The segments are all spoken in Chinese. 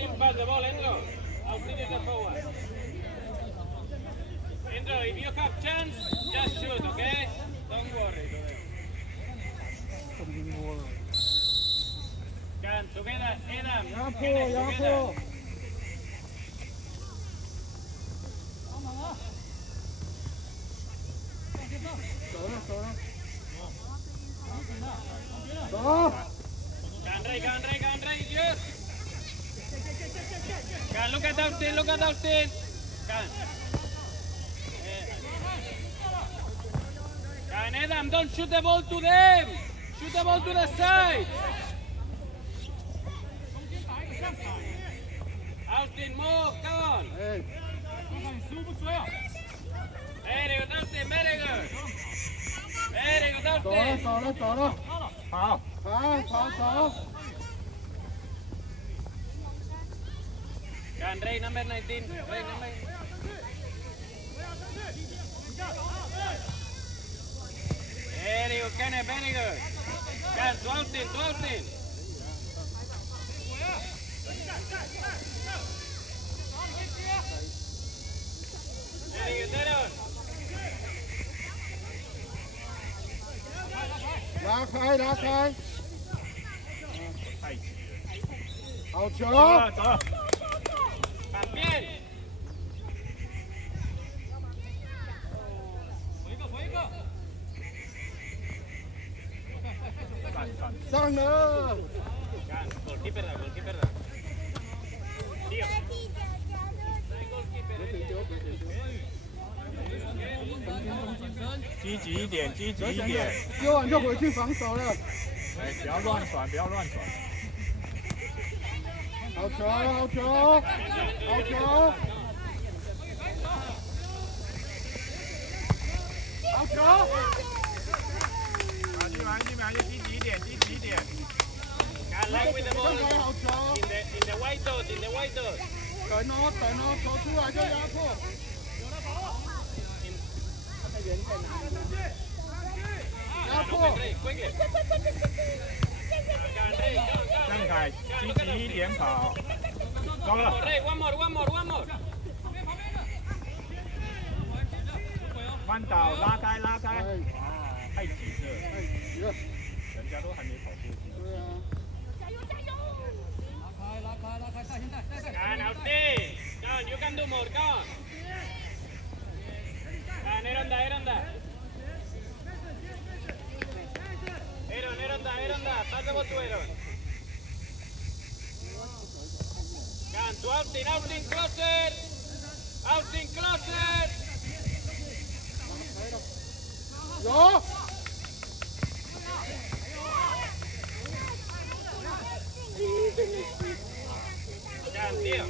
Austin, pass the ball, Enzo. Austin is the forward. Enzo, if you have chance, just shoot, okay? Don't worry. Can together, Adam. 压迫，压迫。走了，走了。走。Can Ray, yes. Can look at Austin. Can. Can Adam, don't shoot the ball to them. Shoot the ball to the side. Austin, move, come on. Hey. Very good, Austin, very good. Very good, 走了， Austin. 走了，走了。好，跑，走。 Can Ray, number 19. Ray, number. Very good, Kenneth, very good. Can, to Austin. Very good, Darren. 拉开，拉开。太急好球！了，走了。 También. 上了。 Can, goalkeeper da. Tío. 积极一点，积极一点。丢完就回去防守了。哎，不要乱传，不要乱传。好球，好球，好球！好球！马上积极一点，积极一点。 Can, like with the ball. 好球！ In the white dot. 等哦，球出来就压迫。压迫。 张凯，积极一点跑。走了。 Ray, one more. 翻倒，拉开。哎，太急了，太急了。人家都还没跑过去。对啊。 Can, Austin. Come, you can do more, come on. Can, Aaron da. Aaron da. Pass the ball to Aaron. Can, to Austin, closer.有。 Can, tío.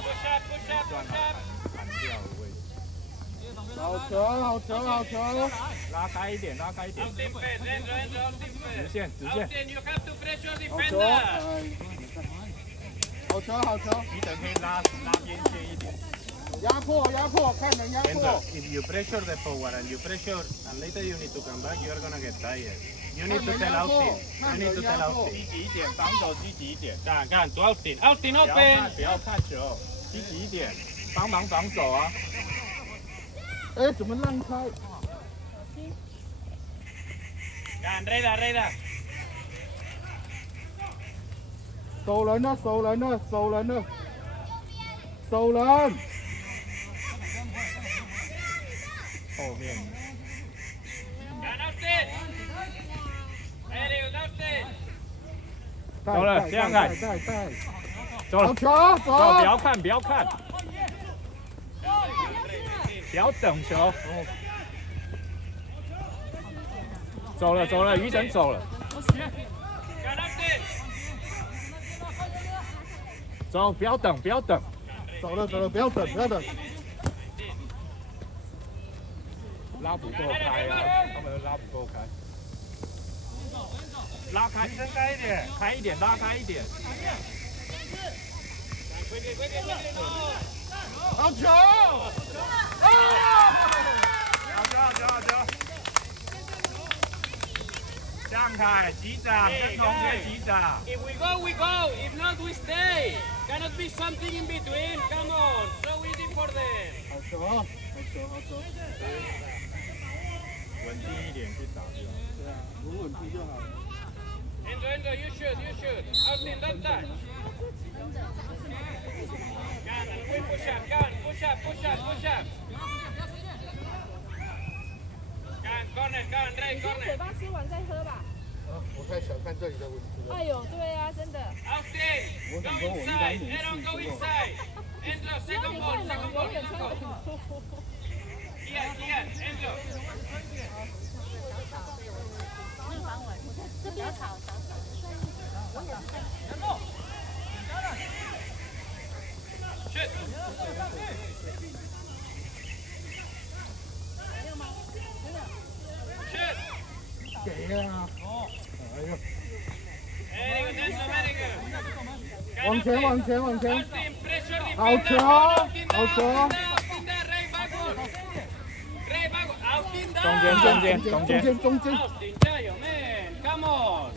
Push up. 弹掉的位置。好球！拉开一点。 Austin first, Enzo, Austin 直 first. 线。 Austin, you have to pressure 好球！ defender. 好球！你等可以拉边线一点。压迫，看人压 Enzo, 迫。 if you pressure the forward and you pressure and later you need to come back, you are gonna get tired. You need to tell Austin. 积极一点，防守积极一点。 Can, to Austin. Austin 不 open. 要看球，积极一点，帮忙防守啊！哎，怎么让开？ Can, Ray da. 守人了！后面 Can, Austin. Very good, Austin. 走了这样看带。走了，好球，走，不要看，不要等球。走了，于晨走了。 Can, Austin. 走，不要等。走了，不要等。拉不够开啊，他们拉不够开。拉开，开一点，拉开一点。 好球！好球！张凯，击掌，跟同学击掌。 If we go, we go. If not, we stay. Cannot be something in between. Come on. So easy for them. 好球，好球，好球。稳定一点去打就好。对啊，稳稳踢就好了。 Enzo, you shoot, you shoot. Austin, don't touch. Can, and we push up, can, push up, push up, push up. Can, corner, can, Ray, 你先嘴 corner. 巴吃完再喝吧。我太小看这里的问题了。哎呦，对啊，真的。 Austin, go inside. Aaron, go inside. Enzo, 只要 second 你 ball, 太 second 冷， ball, 永远穿 second 短 ball. 裤。 Here, here, Enzo. 这边吵，小吵。 Shoot. Shoot. 给呀！哎呦， Very good, Enzo, very good. 往前，往前，往前。 Austin, pressure defender. 好球， Austin 好 there, 球。 Austin there, Ray backward. Ray backward. Austin there. 中间，中间，中中间。间，中间。 Austin, jayo, man. Come on.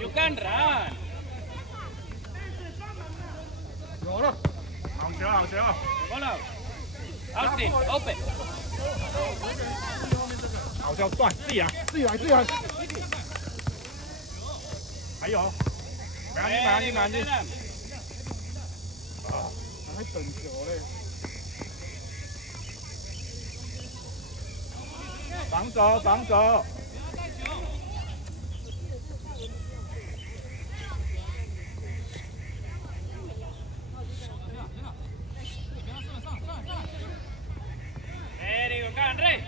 You can run. 有了。好球，好球。 Follow. Austin, open. 好球，断，自己来。自己来，自己来。还有，赶紧，赶紧，赶紧。 Adam. 还等球嘞。防守，防守。 Very good. Can, Ray.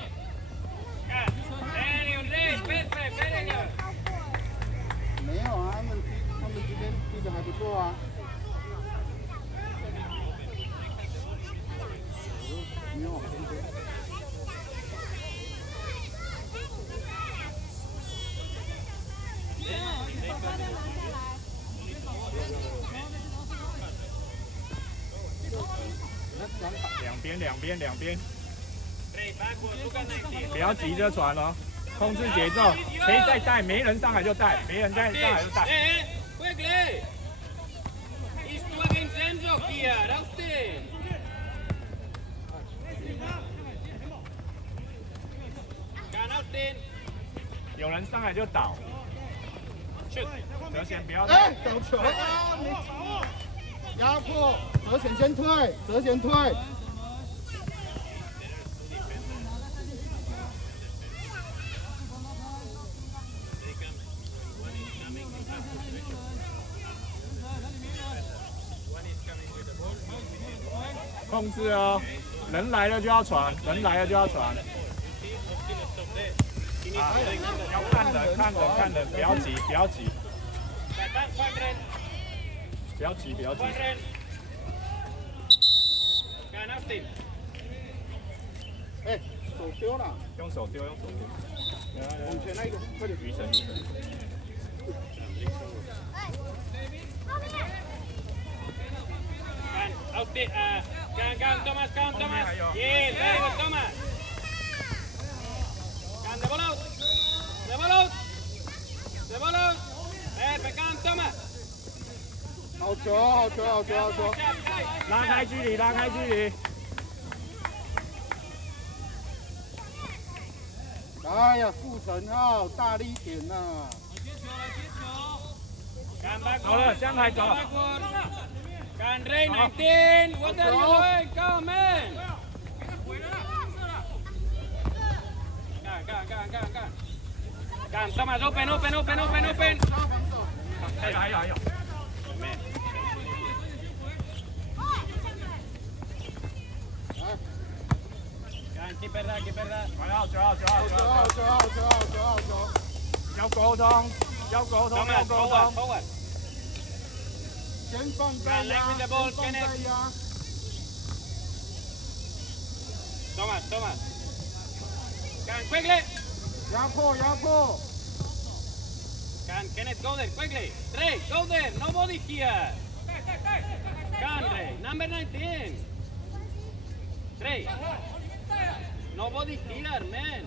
Can. Very good, Ray. Perfect. Very good. 没有啊，他们今天踢的还不错啊。没有，两边，两边，两边， Ray backward. Look at 19. 不要急着传哦，控制节奏，可以再带，没人上来就带，没人再上来就带。 Hey, quickly. He's two against Enzo here. Austin. 干 Austin. 有人上来就倒， Shoot. 哲贤不要哎带。，搞球啊！压迫，泽贤先退，泽贤退。控制哦，人来了就要传，人来了就要传。啊，要看人，看人，看人，不要急，不要急， Back, quadrant. 不要急，不要急。 Quadrant. Can Austin. 哎，手丢了，用手丢，用手丢。往前那一个，快点。余神，余神。 Can Austin. Can Thomas. Can Thomas. Yeah, very good, Thomas. Can the ball out. The ball out. The ball out. Perfect. Can Thomas. 好球，好球，好球，好球。拉开距离，拉开距离。哎呀，顾承浩，大力一点呐！ Can backward. 好了，江海走。 Backward. Can Ray 19. What are you doing? Come in. Can. Can Thomas. Open, open, open, open, open. 还有，还有，还有。 Can keep it that, keep it that. 好球，好球，好球，好球，好球，好球，好球！要沟通，要沟通，要 Thomas, 沟 forward, 通。 forward. 先放再压，先放再压。 Thomas. Can quickly. 压迫，压迫。 Can Kenneth go there quickly. Ray, go there. Nobody here. Can Ray, number 19. Ray. Nobody here, man.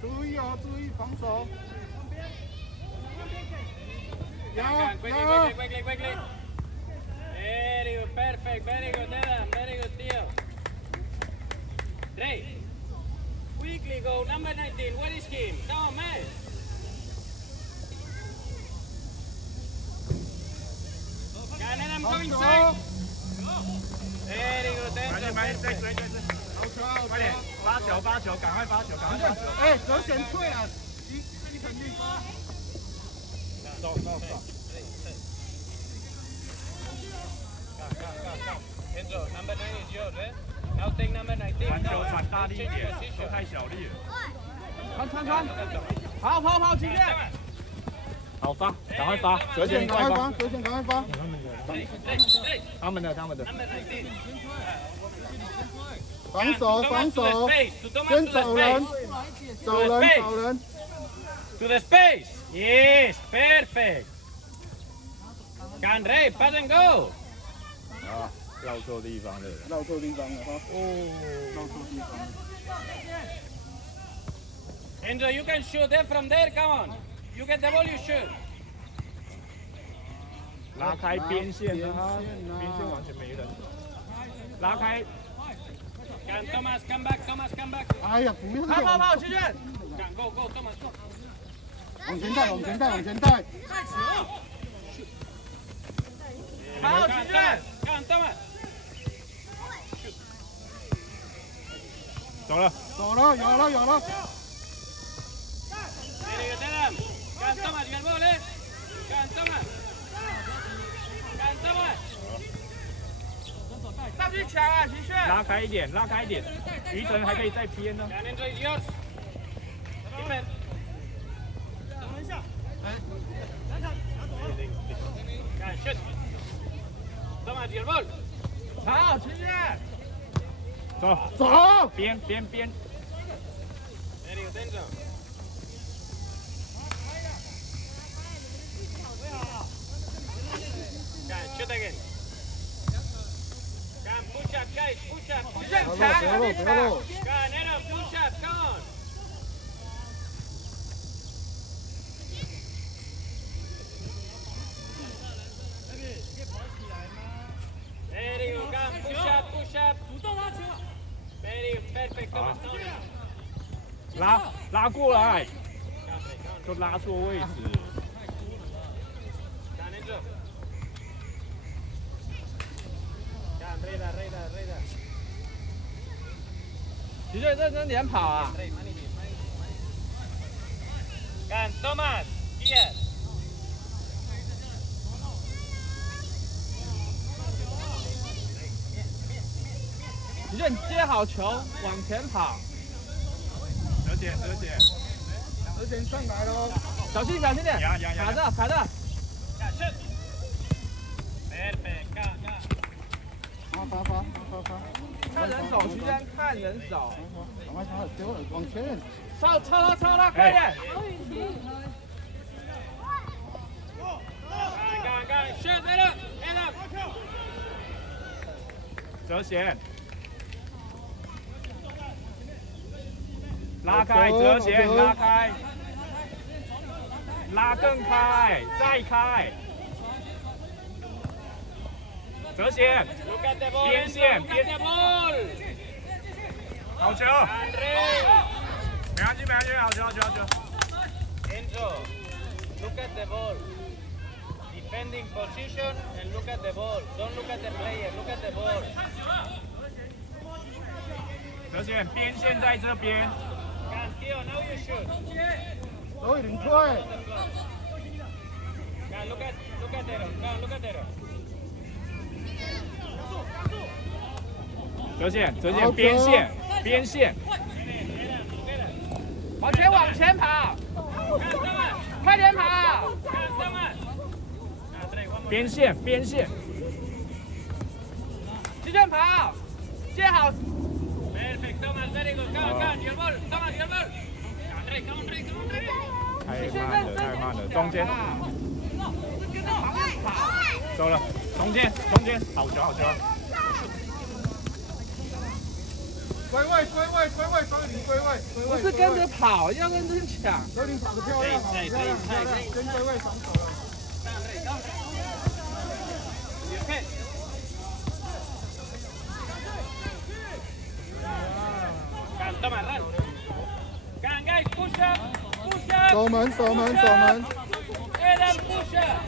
注意哦，注意防守。Can, quickly. Very good, perfect, very good, Adam, very good, Theo. Ray, quickly go, number 19, where is Kim? Come on, man. Can Adam go inside? Very good, Enzo, perfect. 快点，发球，赶快发球。哎，泽贤退了，一成立。走。Enzo, number 9 is yours, eh? Now take number 19. 传球传大力一点，都太小力了。传，跑，起练。好发，赶快发，泽贤赶快发，赶快发。他们的。 Number 19. 防守，先找人。 To the space. Yes, perfect. Can Ray, pass and go. 啊，绕错地方了。绕错地方了哈。绕错地方了。 Enzo, you can shoot it from there. Come on. You get the ball, you shoot. 拉开边线啊，边线完全没人。拉开。 Can Thomas come back. 哎呀，不要。跑，齐俊。 Can go, Thomas, go. 往前带。好，齐俊。Can Thomas. 走了，有了。 Very good, Adam. Can Thomas, you can ball, eh? Can Thomas. 上去抢啊，齐俊。拉开一点，余晨还可以再偏呢。 Can Enzo is yours. Keep it. Can shoot. Thomas, your ball. 好，齐俊。走。边。 Very good, Enzo. Can shoot again. Can push up, guys, push up. 不要漏。 Can Adam, push up, come on. Very good, come push up. Very good, perfect, Thomas. 拉过来，都拉错位置。 Can Enzo. Can Reda. 齐俊认真点跑啊！ Can Thomas, here. 齐俊接好球，往前跑。泽贤上来喽。小心点，卡着。 Can shoot. Perfect, can. 发。看人手，齐俊看人手。赶快给我往前。超他，快点！ Can, shoot, Adam. 泽贤，拉开，泽贤拉开，拉更开，再开。泽贤， Look at the ball, 边 Enzo, 线 look at the ball. 好球！ Andre. 没关系，好球。 Enzo, look at the ball. Defending position and look at the ball. Don't look at the player, look at the ball. 泽贤，边线在这边。 Can Theo, now you shoot. 都已经退。 Can look at Dero. Can look at Dero. 泽贤，边线，往前跑，快点跑，边线，齐俊跑，接好。 Perfect, Thomas, very good. Come, your ball. Thomas, your ball. Come on, Ray. 太慢了，中间，走了，中间，好球。归位，不是跟着跑，要认真抢。德林跑得漂亮，跟归位防守了。Down, Ray, down. Your head. Come, Thomas, run. Come, guys, push up. Push up. 守门，守门，守门。 Adam, push up.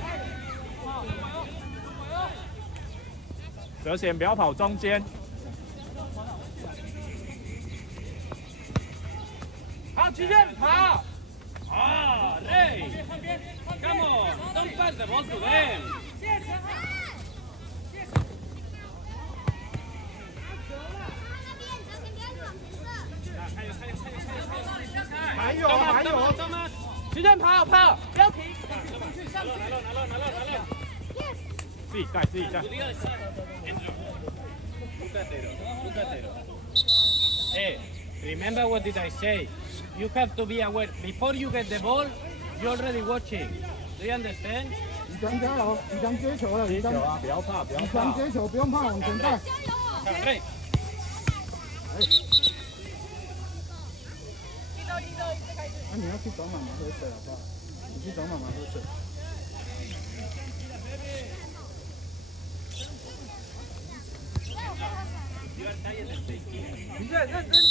泽贤不要跑中间。好，齐炫跑。 Ah, Ray. Come on. Don't pass the ball to them. 还有，还有。 Thomas. 齐炫跑，不要停。 自己带，自己带。 To the other side. Enzo. Lucatero. Hey, remember what did I say? You have to be aware. Before you get the ball, you're already watching. Do you understand? 李强加油，李强接球了，李强。不要怕，不要李强接球，不用怕，往前带。 Come, Ray. 那你要去找妈妈喝水好不好？你去找妈妈喝水。 齐炫认真抢。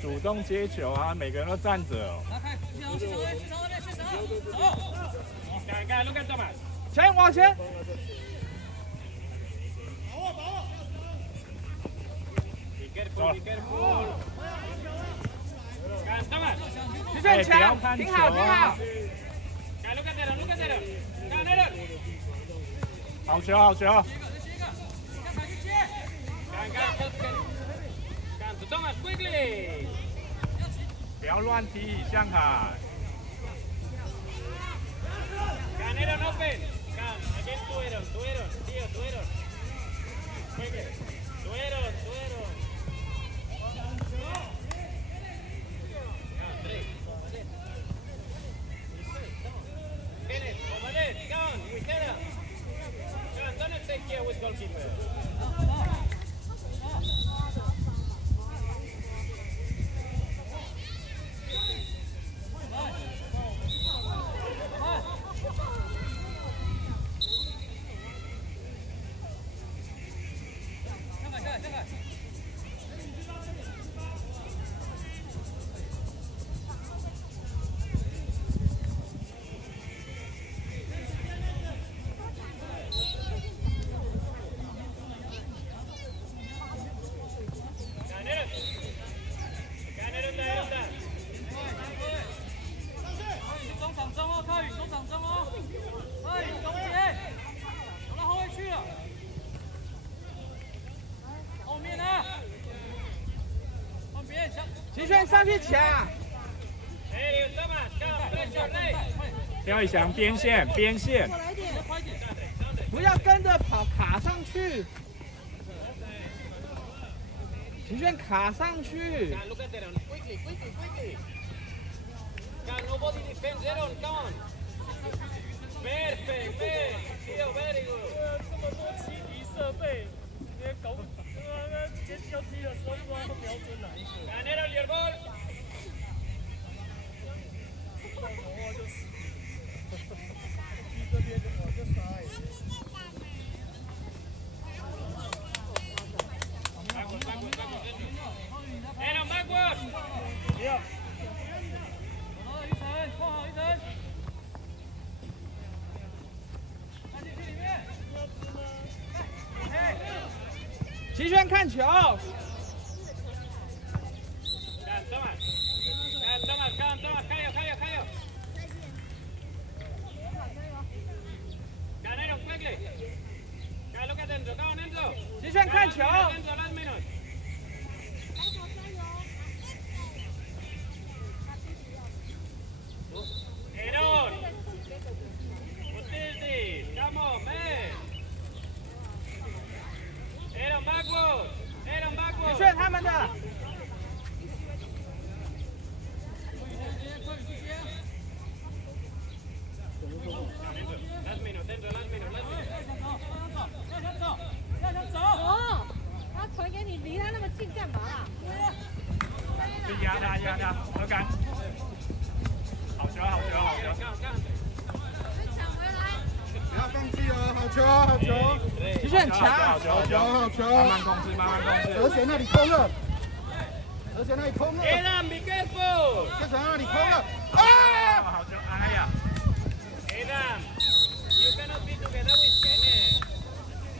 主动接球啊，每个人都站着哦。 Guys, look at Thomas. 前往前。 Be careful, be careful. Come, Thomas. 齐炫抢，挺好，挺好。 Guys, look at Aaron, look at Aaron. Come, Aaron. 好球，好球。 Come, help him. Come to Thomas, quickly. 不要乱踢，向海。 Come, Aaron, open. Come, again to Aaron, to Aaron. Tío, to Aaron. Quickly. To Aaron, to Aaron. Come, Ray. Kenneth, over there. Come, with Aaron. Come, don't take care with goalkeeper.齐炫上去抢。 Hey, Thomas, come, pressure, Ray. 廖以翔边线，边线。不要跟着跑，卡上去。齐炫卡上去。 Come, look at Aaron. Quickly, quickly, quickly. Come, nobody defends Aaron, come on. Perfect, Tío, very good. 这么多欺敌设备，那些搞接交踢的时候不知道都瞄准哪一个。 Come, Aaron, your ball. 到的话就死，踢这边就我就杀欸。 Aaron, backward. 齐炫看球。 Come, Thomas. Come, Thomas, come, Thomas. Caio. Come, Aaron, quickly. Come, look at Enzo. Come on, Enzo. 齐炫看球。 Enzo, last minute. Aaron. What is this? Come on, man. Aaron, backward. 球，其实很强。好球，好球。慢慢控制，慢慢控制。哲贤那里空了，哲贤那里空了， Adam, be careful. 哲贤那里空了，啊！